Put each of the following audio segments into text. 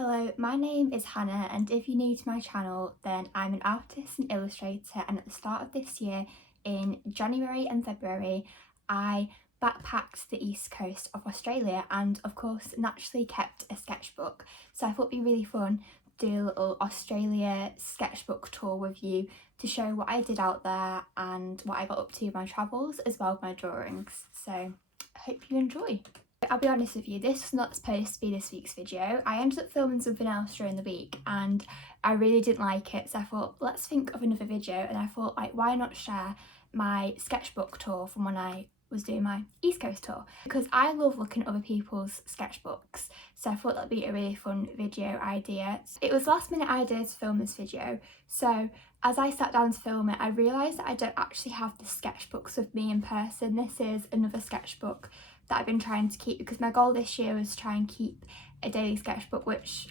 Hello, my name is Hannah, and if you're new to my channel then I'm an artist and illustrator, and at the start of this year in January and February I backpacked the east coast of Australia and of course naturally kept a sketchbook, so I thought it'd be really fun to do a little Australia sketchbook tour with you to show what I did out there and what I got up to in my travels as well as my drawings, so I hope you enjoy. I'll be honest with you, this was not supposed to be this week's video. I ended up filming something else during the week and I really didn't like it, so I thought let's think of another video, and I thought like why not share my sketchbook tour from when I was doing my East Coast tour, because I love looking at other people's sketchbooks, so I thought that'd be a really fun video idea. It was last minute idea to film this video, so as I sat down to film it I realised that I don't actually have the sketchbooks with me in person. This is another sketchbook that I've been trying to keep because my goal this year was to try and keep a daily sketchbook, which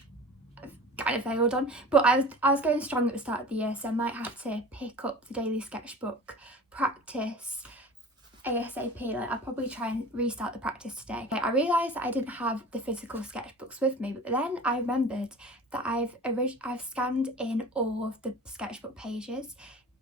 I've kind of failed on, but I was going strong at the start of the year, so I might have to pick up the daily sketchbook practice ASAP. Like I'll probably try and restart the practice today. I realised that I didn't have the physical sketchbooks with me, but then I remembered that I've scanned in all of the sketchbook pages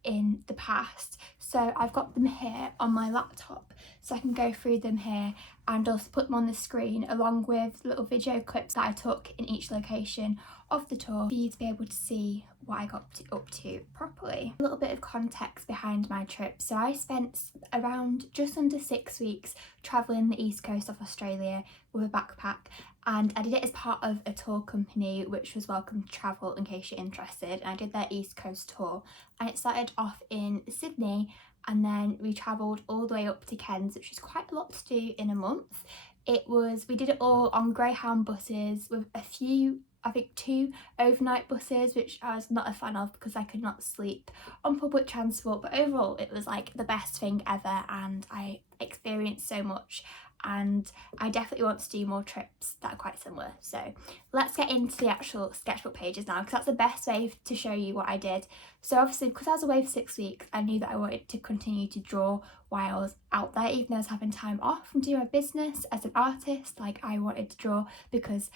in the past, so I've got them here on my laptop so I can go through them here and also put them on the screen along with little video clips that I took in each location of the tour for you to be able to see what I got up to properly. A little bit of context behind my trip. So I spent around just under 6 weeks travelling the east coast of Australia with a backpack, and I did it as part of a tour company which was Welcome to Travel in case you're interested, and I did their east coast tour, and it started off in Sydney and then we travelled all the way up to Cairns, which is quite a lot to do in a month. We did it all on Greyhound buses with a few, I think 2 overnight buses, which I was not a fan of because I could not sleep on public transport, but overall it was like the best thing ever and I experienced so much, and I definitely want to do more trips that are quite similar. So let's get into the actual sketchbook pages now, because that's the best way to show you what I did. So obviously because I was away for 6 weeks I knew that I wanted to continue to draw while I was out there, even though I was having time off from doing my business as an artist. Like I wanted to draw because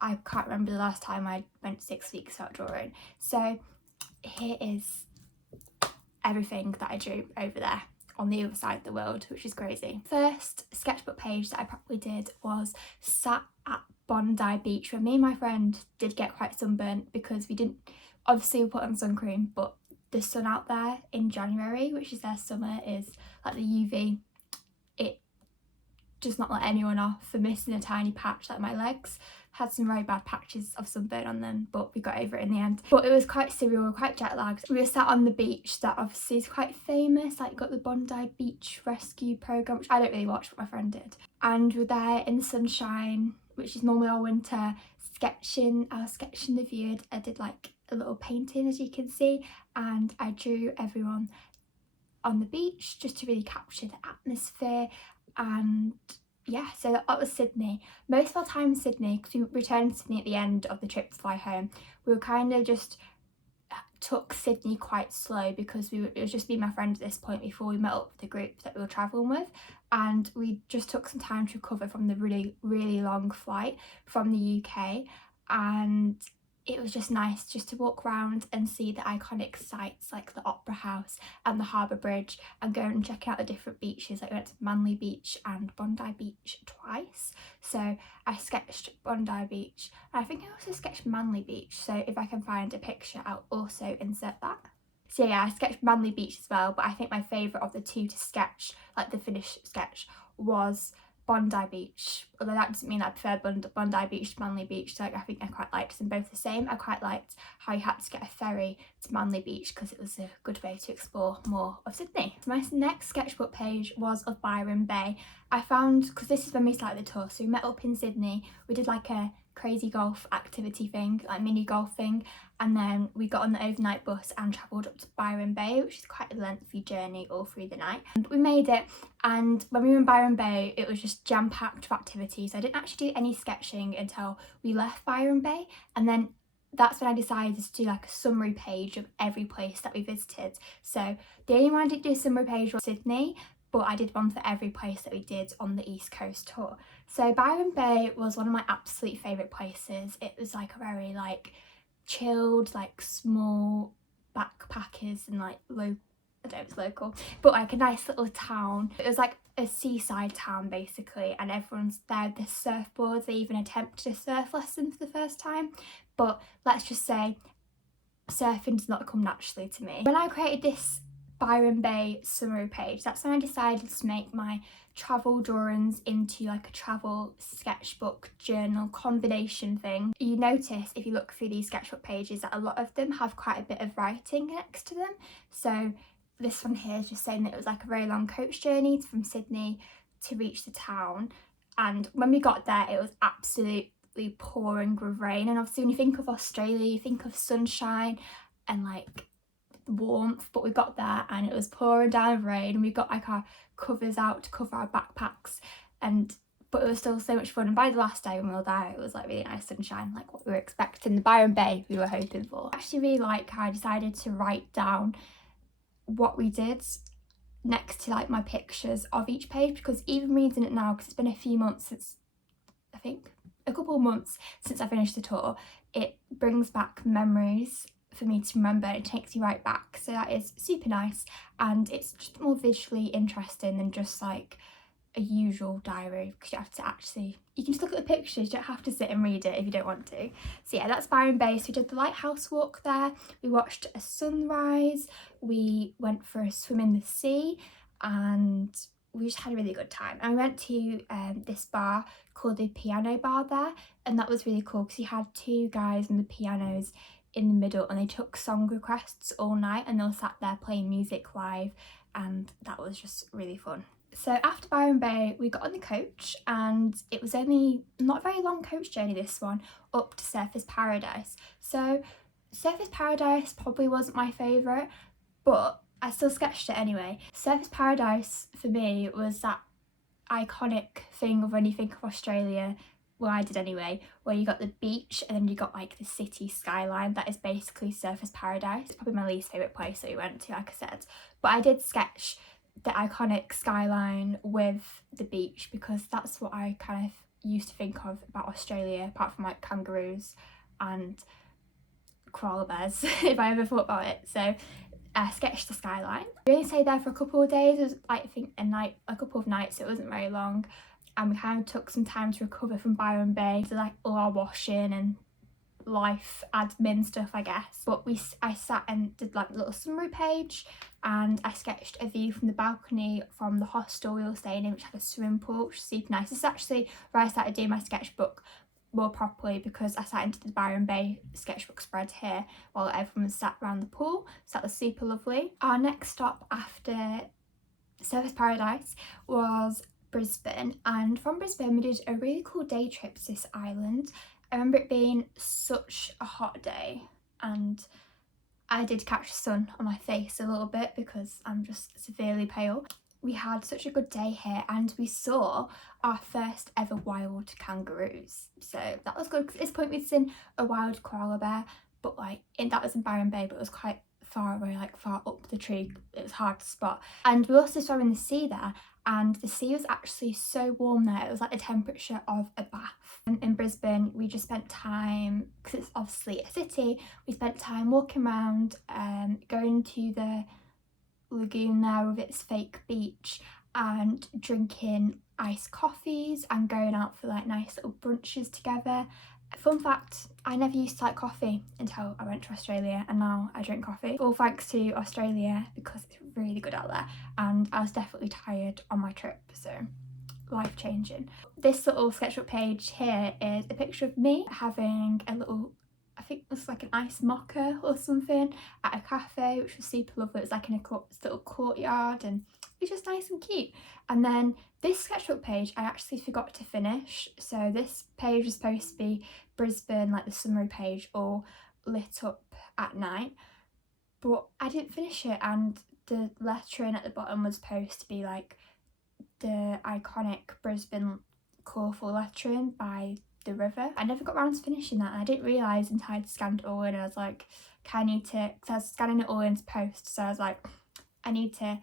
I can't remember the last time I went 6 weeks without drawing. So here is everything that I drew over there on the other side of the world, which is crazy. First sketchbook page that I probably did was sat at Bondi Beach, where me and my friend did get quite sunburnt because we obviously put on sun cream, but the sun out there in January, which is their summer, is like the UV, it does not let anyone off. For missing a tiny patch, like my legs had some very bad patches of sunburn on them, but we got over it in the end. But it was quite surreal, quite jet lagged. We were sat on the beach that obviously is quite famous, like got the Bondi Beach Rescue Programme, which I don't really watch, but my friend did. And we're there in the sunshine, which is normally our winter, sketching the view. I did like a little painting, as you can see, and I drew everyone on the beach just to really capture the atmosphere. And yeah, so that was Sydney. Most of our time in Sydney, because we returned to Sydney at the end of the trip to fly home, we were kind of just took Sydney quite slow because it was just me and my friend at this point before we met up with the group that we were travelling with, and we just took some time to recover from the really long flight from the UK, and it was just nice just to walk around and see the iconic sites like the Opera House and the Harbour Bridge, and go and check out the different beaches. Like I went to Manly Beach and Bondi Beach twice. So I sketched Bondi Beach, and I think I also sketched Manly Beach, so if I can find a picture I'll also insert that. So yeah, I sketched Manly Beach as well, but I think my favourite of the two to sketch, like the finished sketch, was Bondi Beach, although that doesn't mean I prefer Bondi Beach to Manly Beach. So like, I think I quite liked them both the same. I quite liked how you had to get a ferry to Manly Beach because it was a good way to explore more of Sydney. So my next sketchbook page was of Byron Bay. I found, because this is when we started the tour, so we met up in Sydney, we did like a crazy golf activity thing, like mini golf thing, and then we got on the overnight bus and travelled up to Byron Bay, which is quite a lengthy journey all through the night. And we made it, and when we were in Byron Bay it was just jam-packed with activities. I didn't actually do any sketching until we left Byron Bay, and then that's when I decided to do like a summary page of every place that we visited. So the only one I didn't do a summary page was Sydney, but I did one for every place that we did on the East Coast tour. So Byron Bay was one of my absolute favourite places. It was like a very like chilled, like small backpackers and like low, I don't know if it's local, but like a nice little town. It was like a seaside town basically, and everyone's there with their surfboards. They even attempted a surf lesson for the first time, but let's just say surfing does not come naturally to me. When I created this Byron Bay summary page, that's when I decided to make my travel drawings into like a travel sketchbook journal combination thing. You notice if you look through these sketchbook pages that a lot of them have quite a bit of writing next to them. So this one here is just saying that it was like a very long coach journey from Sydney to reach the town, and when we got there it was absolutely pouring with rain. And obviously when you think of Australia you think of sunshine and like warmth, but we got there and it was pouring down with rain, and we got like our covers out to cover our backpacks, but it was still so much fun. And by the last day when we were there, it was like really nice sunshine, like what we were expecting, the Byron Bay we were hoping for. I actually really like how I decided to write down what we did next to like my pictures of each page, because even reading it now, because it's been a few months since, I think a couple of months since I finished the tour, it brings back memories for me to remember. It takes you right back, so that is super nice, and it's just more visually interesting than just like a usual diary, because you have to actually, you can just look at the pictures, you don't have to sit and read it if you don't want to. So yeah, that's Byron Bay. So we did the lighthouse walk there, we watched a sunrise, we went for a swim in the sea, and we just had a really good time. And we went to this bar called the Piano Bar there, and that was really cool because you had two guys on the pianos in the middle, and they took song requests all night and they all sat there playing music live, and that was just really fun. So after Byron Bay we got on the coach, and it was only not a very long coach journey, this one, up to Surfers Paradise. So Surfers Paradise probably wasn't my favourite, but I still sketched it anyway. Surfers Paradise for me was that iconic thing of when you think of Australia, well I did anyway, where you got the beach and then you got like the city skyline. That is basically Surfers Paradise. It's probably my least favourite place that we went to, like I said, but I did sketch the iconic skyline with the beach because that's what I kind of used to think of about Australia, apart from like kangaroos and koala bears if I ever thought about it. So I sketched the skyline. We only stayed there for a couple of days. It was like, I think a couple of nights, so it wasn't very long, and we kind of took some time to recover from Byron Bay, so like all our washing and life admin stuff I guess. But I sat and did like a little summary page, and I sketched a view from the balcony from the hostel we were staying in, which had a swimming pool, which was super nice. This is actually where I started doing my sketchbook more properly, because I sat into the Byron Bay sketchbook spread here while everyone was sat around the pool, so that was super lovely. Our next stop after Surfers Paradise was Brisbane, and from Brisbane we did a really cool day trip to this island. I remember it being such a hot day, and I did catch the sun on my face a little bit because I'm just severely pale. We had such a good day here, and we saw our first ever wild kangaroos, so that was good, because at this point we'd seen a wild koala bear, but like that was in Byron Bay, but it was quite far away, like far up the tree, it was hard to spot. And we also swam in the sea there, and the sea was actually so warm there, it was like the temperature of a bath. And in Brisbane we just spent time, because it's obviously a city, we spent time walking around, going to the lagoon there with its fake beach, and drinking iced coffees and going out for like nice little brunches together. Fun fact, I never used to like coffee until I went to Australia, and now I drink coffee. All thanks to Australia, because it's really good out there, and I was definitely tired on my trip, so life changing. This little sketchbook page here is a picture of me having a little, I think it was like an iced mocha or something at a cafe, which was super lovely. It was like in a little courtyard, and it was just nice and cute. And then this sketchbook page I actually forgot to finish. So this page was supposed to be Brisbane, like the summary page, all lit up at night, but I didn't finish it, and the lettering at the bottom was supposed to be like the iconic Brisbane colourful lettering by the river. I never got around to finishing that, and I didn't realise until I'd scanned it all in. I was like, okay, I need to, because I was scanning it all into post, so I was like, I need to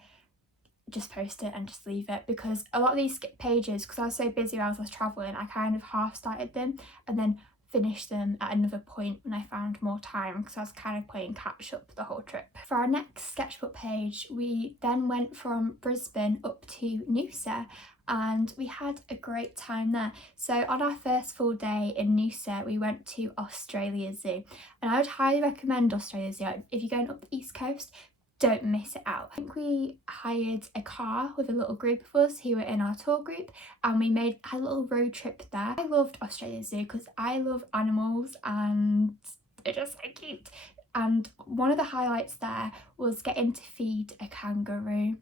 just post it and just leave it, because a lot of these pages, because I was so busy while I was travelling, I kind of half started them and then finished them at another point when I found more time, because I was kind of playing catch up the whole trip. For our next sketchbook page, we then went from Brisbane up to Noosa, and we had a great time there. So on our first full day in Noosa, we went to Australia Zoo, and I would highly recommend Australia Zoo. If you're going up the east coast, don't miss it out. I think we hired a car with a little group of us who were in our tour group, and we had a little road trip there. I loved Australia Zoo because I love animals and they're just so cute. And one of the highlights there was getting to feed a kangaroo.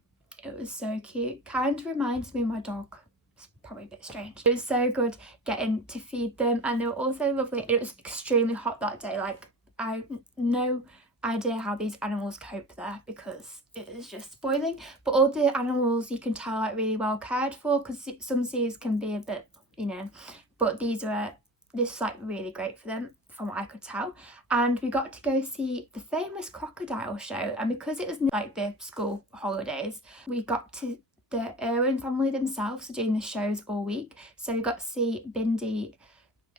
It was so cute. Kind of reminds me of my dog. It's probably a bit strange. It was so good getting to feed them, and they were also lovely. It was extremely hot that day. Like, I no idea how these animals cope there, because it is just boiling, but all the animals you can tell are really well cared for, because some zoos can be a bit, you know, but this was like really great for them from what I could tell. And we got to go see the famous crocodile show, and because it was like the school holidays, we got to the Irwin family themselves are doing the shows all week, so we got to see Bindi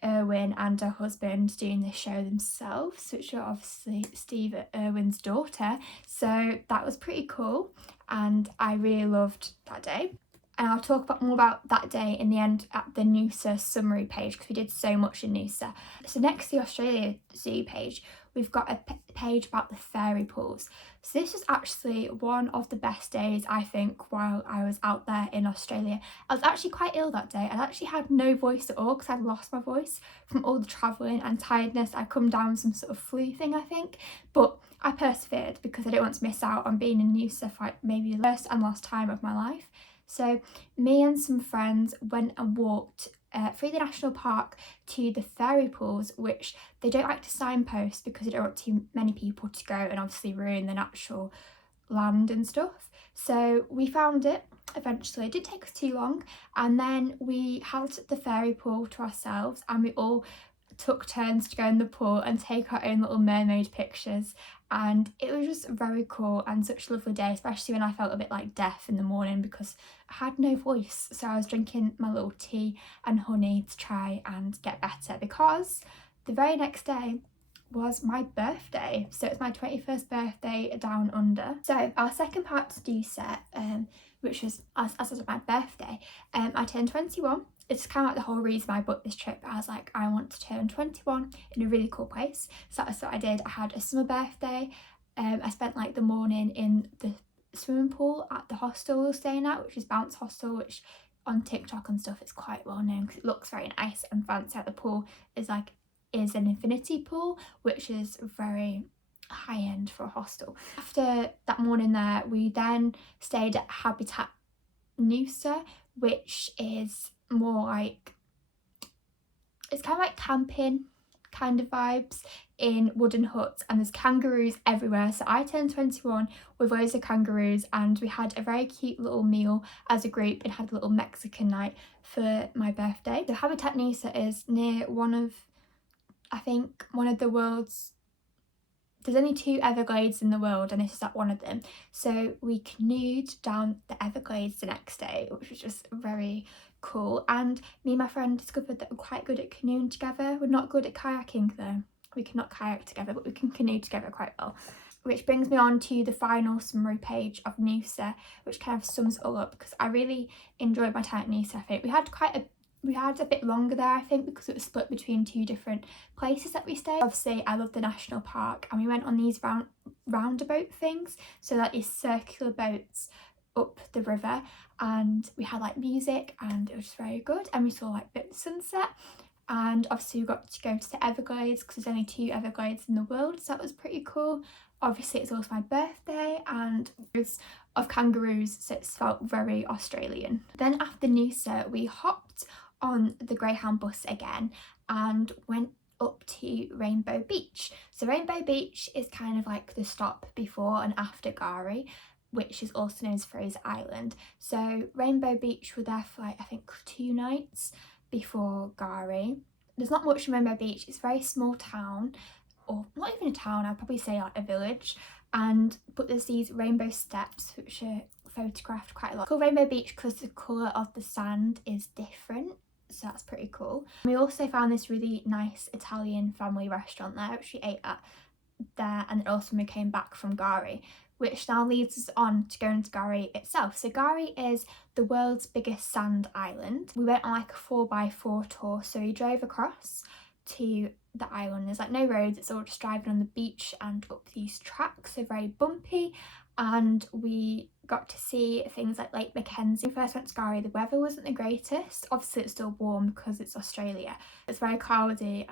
Irwin and her husband doing this show themselves, which are obviously Steve Irwin's daughter. So that was pretty cool, and I really loved that day. And I'll talk more about that day in the end at the Noosa summary page, because we did so much in Noosa. So next to the Australia Zoo page, we've got a page about the fairy pools. So this was actually one of the best days, I think, while I was out there in Australia. I was actually quite ill that day. I actually had no voice at all because I'd lost my voice from all the travelling and tiredness. I'd come down with some sort of flu thing, I think. But I persevered because I didn't want to miss out on being in Noosa for maybe the first and last time of my life. So me and some friends went and walked through the national park to the fairy pools, which they don't like to signpost because they don't want too many people to go and obviously ruin the natural land and stuff. So we found it eventually. It didn't take us too long, and then we had the fairy pool to ourselves, and we all took turns to go in the pool and take our own little mermaid pictures, and it was just very cool and such a lovely day, especially when I felt a bit like deaf in the morning because I had no voice. So I was drinking my little tea and honey to try and get better, because the very next day was my birthday. So it's my 21st birthday down under. So our second part to do set, which was as I said, my birthday, I turned 21. It's kind of like the whole reason I booked this trip. I was like, I want to turn 21 in a really cool place. So that's what I did. I had a summer birthday. I spent like the morning in the swimming pool at the hostel we were staying at, which is Bounce Hostel, which on TikTok and stuff is quite well known because it looks very nice and fancy. The pool is an infinity pool, which is very high end for a hostel. After that morning there, we then stayed at Habitat Noosa, which is more like, it's kind of like camping kind of vibes in wooden huts, and there's kangaroos everywhere. So I turned 21 with loads of kangaroos, and we had a very cute little meal as a group and had a little Mexican night for my birthday. The Habitat Noosa is near one of the world's, there's only 2 Everglades in the world, and this is at one of them. So we canoed down the Everglades the next day, which was just very cool. And me and my friend discovered that we're quite good at canoeing together. We're not good at kayaking though. We cannot kayak together, but we can canoe together quite well. Which brings me on to the final summary page of Noosa, which kind of sums it all up, because I really enjoyed my time at Noosa. I think we had a bit longer there, I think, because it was split between 2 different places that we stayed. Obviously, I love the national park, and we went on these roundabout things, so like these circular boats up the river, and we had like music, and it was just very good. And we saw like a bit of sunset, and obviously we got to go to the Everglades because there's only 2 Everglades in the world, so that was pretty cool. Obviously, it's also my birthday, and there's of kangaroos, so it felt very Australian. Then after Noosa, we hopped on the Greyhound bus again and went up to Rainbow Beach. So Rainbow Beach is kind of like the stop before and after Gari, which is also known as Fraser Island. So Rainbow Beach, were there for like, I think 2 nights before Gari. There's not much in Rainbow Beach. It's a very small town, or not even a town, I'd probably say like a village. But there's these rainbow steps which are photographed quite a lot. It's called Rainbow Beach because the colour of the sand is different, so that's pretty cool. We also found this really nice Italian family restaurant there, which we ate at there, and then also when we came back from Gari, which now leads us on to go into Gari itself. So Gari is the world's biggest sand island. We went on like a 4x4 tour, so we drove across to the island. There's like no roads, it's all just driving on the beach and up these tracks, so very bumpy, and we got to see things like Lake Mackenzie. When we first went to Gari, the weather wasn't the greatest. Obviously it's still warm because it's Australia. It's very cloudy,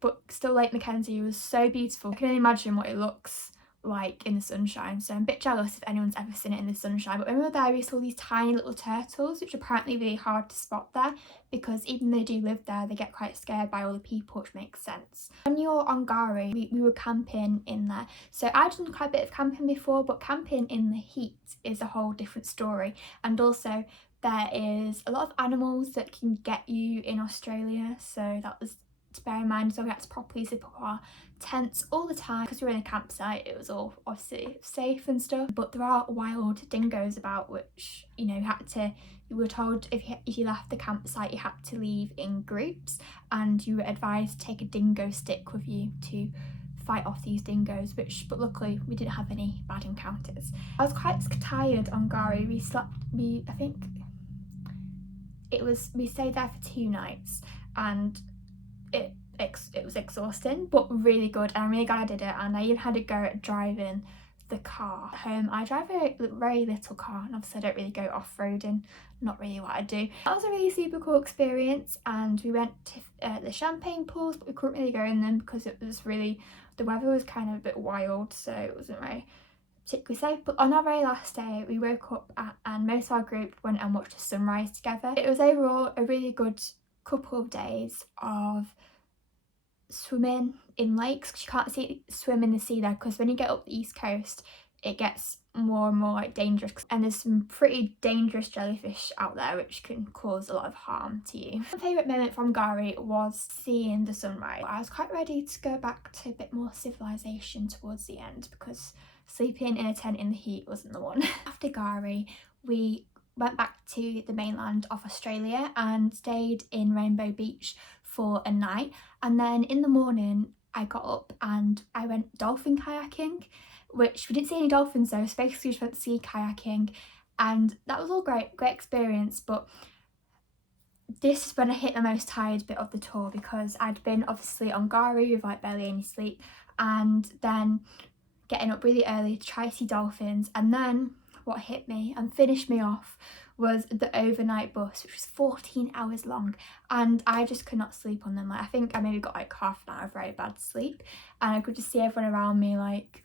but still Lake Mackenzie was so beautiful. I can only imagine what it looks like in the sunshine, so I'm a bit jealous if anyone's ever seen it in the sunshine. But when we were there, we saw these tiny little turtles, which are apparently really hard to spot there because even though they do live there, they get quite scared by all the people, which makes sense. When you're on Gari, we were camping in there. So I'd done quite a bit of camping before, but camping in the heat is a whole different story. And also there is a lot of animals that can get you in Australia, so that was to bear in mind. So we had to properly zip up our tents all the time because we were in a campsite. It was all obviously safe and stuff, but there are wild dingoes about, which, you know, you were told if you left the campsite you had to leave in groups, and you were advised to take a dingo stick with you to fight off these dingoes, but luckily we didn't have any bad encounters. I was quite tired on Gari. We stayed there for 2 nights, and it was exhausting but really good, and I'm really glad I did it. And I even had a go at driving the car home. I drive a very little car, and obviously I don't really go off-roading, not really what I do. That was a really super cool experience, and we went to the champagne pools, but we couldn't really go in them because the weather was kind of a bit wild, so it wasn't very particularly safe. But on our very last day, we woke up and most of our group went and watched the sunrise together. It was overall a really good couple of days of swimming in lakes, because you can't swim in the sea there, because when you get up the east coast it gets more and more like dangerous, and there's some pretty dangerous jellyfish out there which can cause a lot of harm to you. My favourite moment from Gari was seeing the sunrise. I was quite ready to go back to a bit more civilization towards the end because sleeping in a tent in the heat wasn't the one. After Gari, we went back to the mainland of Australia and stayed in Rainbow Beach for a night, and then in the morning I got up and I went dolphin kayaking, which we didn't see any dolphins though, so basically we just went sea kayaking, and that was all great experience. But this is when I hit the most tired bit of the tour, because I'd been obviously on Gari with like barely any sleep, and then getting up really early to try to see dolphins, and then what hit me and finished me off was the overnight bus, which was 14 hours long, and I just could not sleep on them. Like, I think I maybe got like half an hour of very bad sleep, and I could just see everyone around me like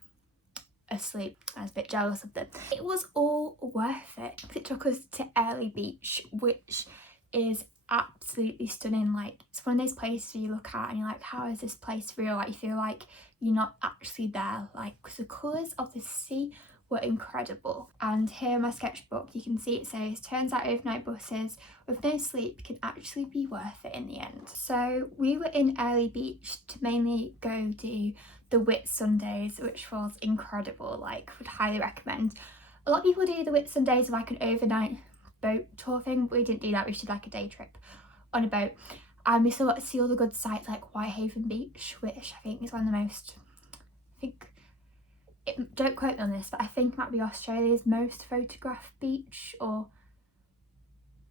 asleep. I was a bit jealous of them. It was all worth it. It took us to Early Beach, which is absolutely stunning. Like, it's one of those places where you look at and you're like, how is this place real? Like, you feel like you're not actually there, like, because the colours of the sea were incredible. And here in my sketchbook you can see it says, turns out overnight buses with no sleep can actually be worth it in the end. So we were in Early Beach to mainly go do the Whitsundays, which was incredible. Like, would highly recommend. A lot of people do the Whitsundays like an overnight boat tour thing, but we didn't do that. We did like a day trip on a boat, and we still got to see all the good sites like Whitehaven Beach, which I think is one of the most, don't quote me on this, but I think it might be Australia's most photographed beach, or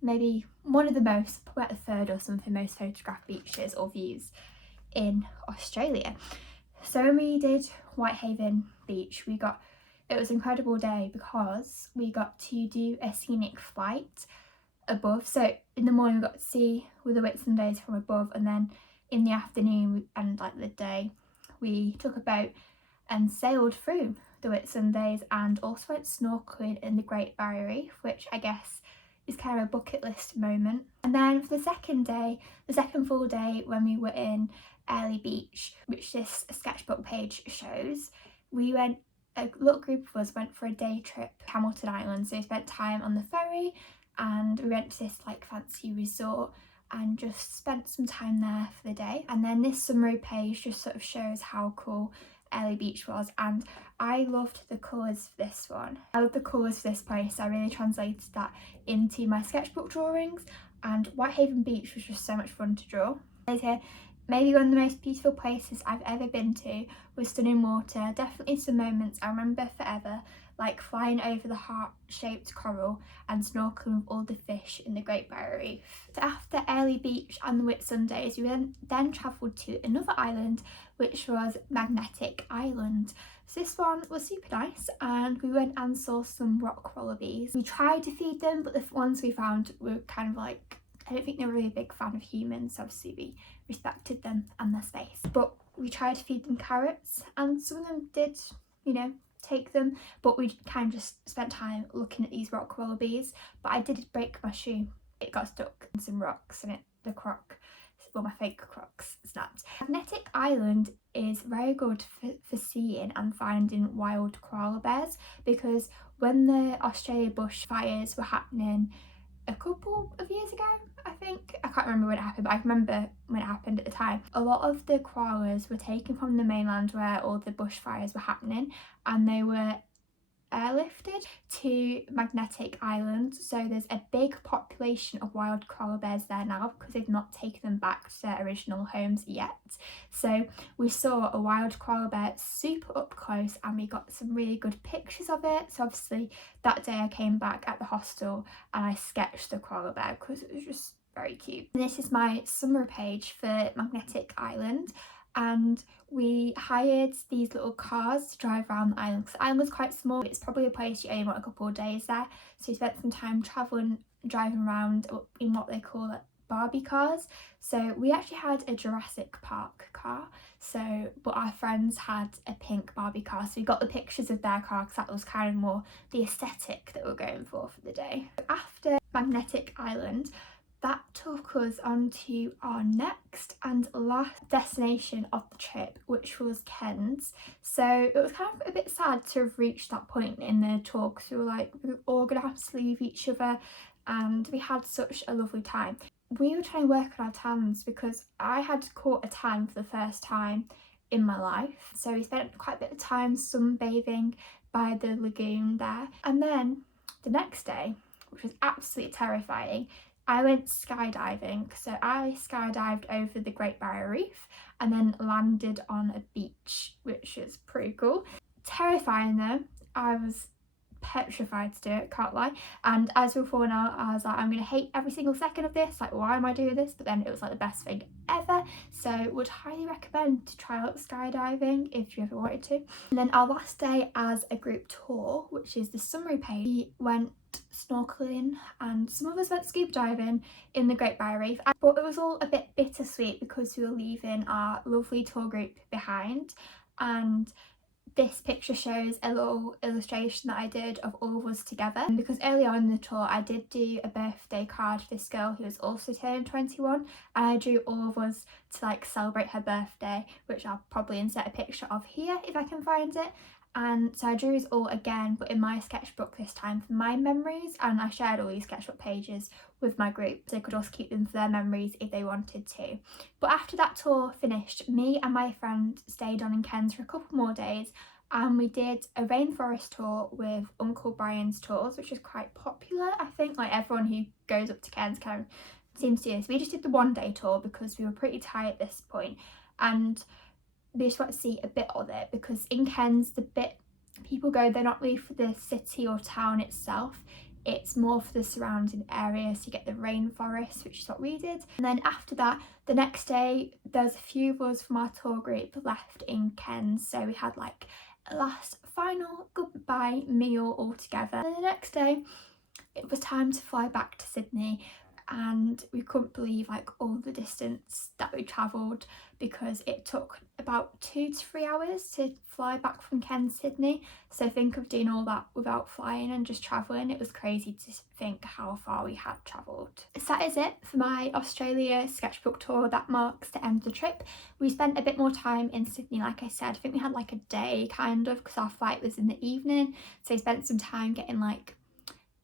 maybe one of the most, probably like the third or something, most photographed beaches or views in Australia. So when we did Whitehaven Beach, it was an incredible day because we got to do a scenic flight above. So in the morning we got to see with the Whitsundays from above, and then in the afternoon and like the day we took a boat and sailed through the Whitsundays, and also went snorkeling in the Great Barrier Reef, which I guess is kind of a bucket list moment. And then for the second full day, when we were in Early Beach, which this sketchbook page shows, a little group of us went for a day trip to Hamilton Island. So we spent time on the ferry, and we went to this like fancy resort, and just spent some time there for the day. And then this summary page just sort of shows how cool Early Beach was, and I loved the colours for this one. I love the colours for this place. I really translated that into my sketchbook drawings, and Whitehaven Beach was just so much fun to draw. Here, maybe one of the most beautiful places I've ever been to, with stunning water. Definitely some moments I remember forever, like flying over the heart-shaped coral and snorkeling with all the fish in the Great Barrier Reef. So after Early Beach and the Whitsundays, we then travelled to another island, which was Magnetic Island. So this one was super nice, and we went and saw some rock wallabies. We tried to feed them, but the ones we found were kind of like, I don't think they were really a big fan of humans. Obviously we respected them and their space, but we tried to feed them carrots, and some of them did, you know, take them, but we kind of just spent time looking at these rock wallabies. But I did break my shoe. It got stuck in some rocks, and the croc, well, my fake crocs, snapped. Magnetic Island is very good for seeing and finding wild koala bears, because when the Australia bushfires were happening a couple of years ago, I think, I can't remember when it happened, but I remember when it happened at the time, a lot of the koalas were taken from the mainland where all the bushfires were happening, and they were airlifted to Magnetic Island. So there's a big population of wild koala bears there now, because they've not taken them back to their original homes yet. So we saw a wild koala bear super up close, and we got some really good pictures of it. So obviously that day I came back at the hostel and I sketched the koala bear because it was just very cute. And this is my summary page for Magnetic Island, and we hired these little cars to drive around the island, because the island was quite small. It's probably a place you only want a couple of days there, so we spent some time driving around in what they call Barbie cars. So we actually had a Jurassic Park car, but our friends had a pink Barbie car, so we got the pictures of their car because that was kind of more the aesthetic that we're going for the day. After Magnetic Island, that took us on to our next and last destination of the trip, which was Cairns. So it was kind of a bit sad to have reached that point in the tour, because we were like, we're all gonna have to leave each other, and we had such a lovely time. We were trying to work on our tans, because I had caught a tan for the first time in my life. So we spent quite a bit of time sunbathing by the lagoon there. And then the next day, which was absolutely terrifying, I went skydiving. So I skydived over the Great Barrier Reef and then landed on a beach, which is pretty cool. Terrifying though. I was petrified to do it, can't lie. And as we're falling out, I was like, I'm gonna hate every single second of this, like why am I doing this? But then it was like the best thing ever, so would highly recommend to try out skydiving if you ever wanted to. And then our last day as a group tour, which is the summary page, we went snorkeling and some of us went scuba diving in the Great Barrier Reef. But it was all a bit bittersweet because we were leaving our lovely tour group behind, and this picture shows a little illustration that I did of all of us together. And because early on in the tour I did do a birthday card for this girl who was also turning 21, and I drew all of us to like celebrate her birthday, which I'll probably insert a picture of here if I can find it. And so I drew us all again, but in my sketchbook this time for my memories, and I shared all these sketchbook pages with my group so they could also keep them for their memories if they wanted to. But after that tour finished, me and my friend stayed on in Cairns for a couple more days, and we did a rainforest tour with Uncle Brian's tours, which is quite popular. I think like everyone who goes up to Cairns kind of seems to do this. We just did the 1-day tour because we were pretty tired at this point, and we just want to see a bit of it, because in Cairns the bit people go, they're not really for the city or town itself, it's more for the surrounding areas to get the rainforest, which is what we did. And then after that, the next day, there's a few of us from our tour group left in Cairns, so we had like a last final goodbye meal all together. And the next day it was time to fly back to Sydney, and we couldn't believe like all the distance that we travelled, because it took about 2 to 3 hours to fly back from Cairns to Sydney. So think of doing all that without flying and just travelling. It was crazy to think how far we had travelled. So that is it for my Australia sketchbook tour. That marks the end of the trip. We spent a bit more time in Sydney, like I said. I think we had like a day kind of, because our flight was in the evening, so we spent some time getting like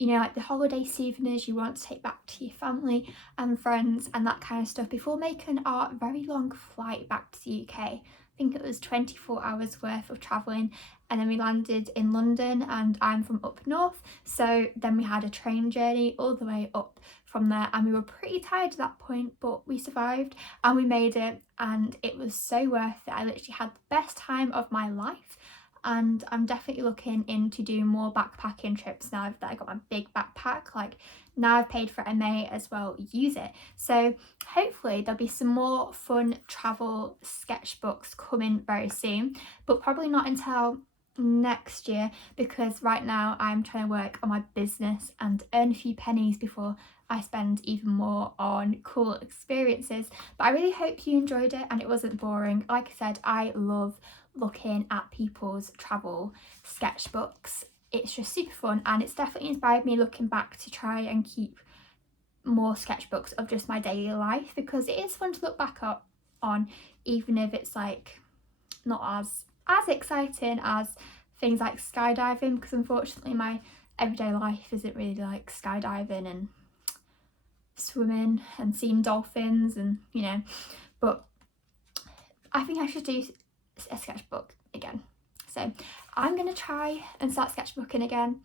you know, like the holiday souvenirs you want to take back to your family and friends and that kind of stuff before making our very long flight back to the UK. I think it was 24 hours worth of travelling, and then we landed in London, and I'm from up north, so then we had a train journey all the way up from there, and we were pretty tired at that point, but we survived and we made it, and it was so worth it. I literally had the best time of my life, and I'm definitely looking into doing more backpacking trips now that I got my big backpack. Like, now I've paid for it, I may as well use it. So hopefully there'll be some more fun travel sketchbooks coming very soon, but probably not until next year, because right now I'm trying to work on my business and earn a few pennies before I spend even more on cool experiences. But I really hope you enjoyed it and it wasn't boring. Like I said, I love looking at people's travel sketchbooks. It's just super fun, and it's definitely inspired me looking back to try and keep more sketchbooks of just my daily life, because it is fun to look back on, even if it's like not as exciting as things like skydiving, because unfortunately my everyday life isn't really like skydiving and swimming and seeing dolphins, and you know, but I think I should do a sketchbook again. So I'm gonna try and start sketchbooking again,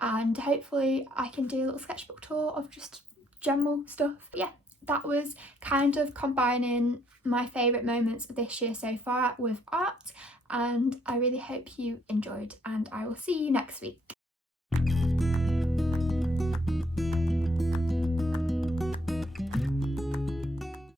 and hopefully I can do a little sketchbook tour of just general stuff. But yeah, that was kind of combining my favourite moments of this year so far with art, and I really hope you enjoyed, and I will see you next week.